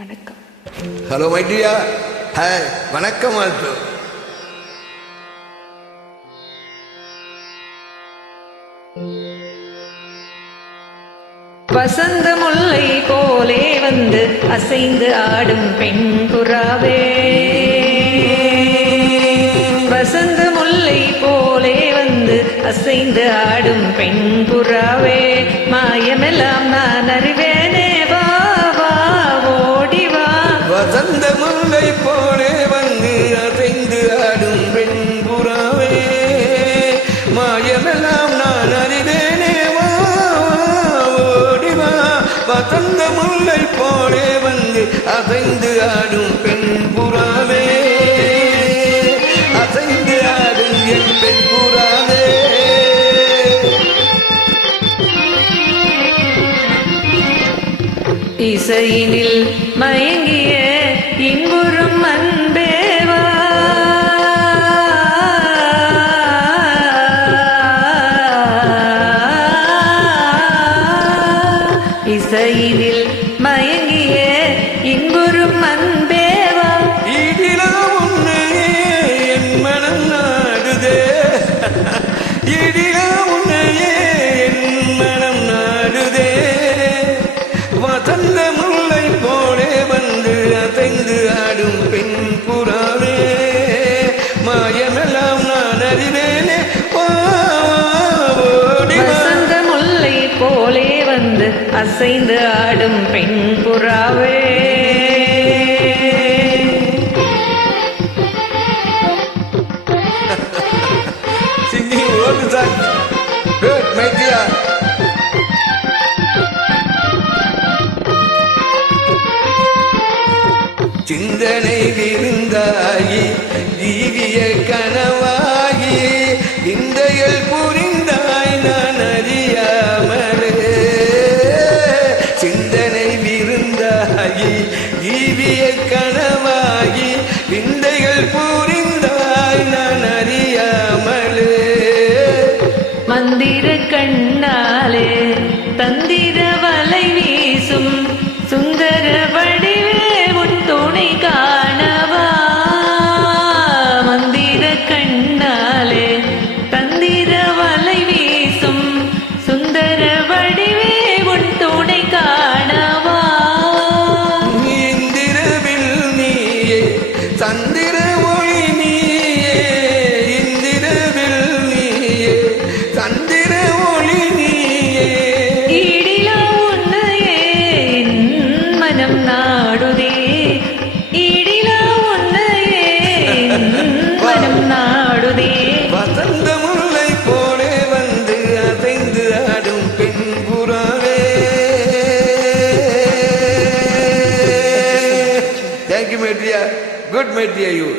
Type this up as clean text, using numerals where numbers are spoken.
வணக்கம். Hello my dear. Hi, வணக்கம் also. வசந்த முல்லை போலே வந்து அசைந்து ஆடும் பெண் புறாவே, வசந்த முல்லை போலே வந்து அசைந்து ஆடும் பெண் புறாவே, மாயமெல்லாம் நான் அறிவேனே, வா வா ஓடிவா. வசந்த முல்லை போலே வந்து அசைந்து ஆடும் பெண் புறாவே, மாயமெல்லாம் நான் அறிவேனே, வா ஓடிவா. வசந்த முல்லை போலே வந்து அசைந்து ஆடும் பெண் புறாவே, அசைந்து ஆடும் என் பெண் புறாவே. இசையினில் மயங்கிய இன்புறும் அன்பேவா, இசையினில் மயங்கிய இன்புறும் அன்பேவா. இடிலா உன்னையே என் மனம் நாடுதே, இடிலா உன்னையே என் மனம் நாடுதே. வசந்த முல்லை போலே வந்து அசைந்து ஆடும் பெண் புறாவே, மாயமெல்லாம் நான் அறிவேனே, வசந்த முல்லை போலே வந்து அசைந்து ஆடும் பெண் புறாவே. Singing all the time. Good, my dear. சிந்தனை விருந்தாகி ஜீவிய கனவாகி விந்தைகள் புரிந்தாய் நான் அறியாமலே. சிந்தனை விருந்தாகி ஜீவிய கனவாகி விந்தைகள் புரிந்தாய் நான் அறியாமலே. மந்திர கண்ணாலே தந்திர வலை வீசும் சுந்தர வடிவே உன் துணை காணவா. மந்திர கண்ணாலே தந்திர வலை வீசும் சுந்தர வடிவே உன் துணை காணவா. இந்திரவில் நீயே சந்திர ஒளி நீயே, இந்திரவில் நீயே சந்திர ஒளி நீயே. ஈடிலா உன்னையே என் மனம் நாடுதே, ஈடிலா உன்னையே என் மனம் நாடுதே. வசந்த முல்லை போலே வந்து அசைந்து ஆடும் பெண் புறாவே. Thank you, my dear. Good, my dear, you.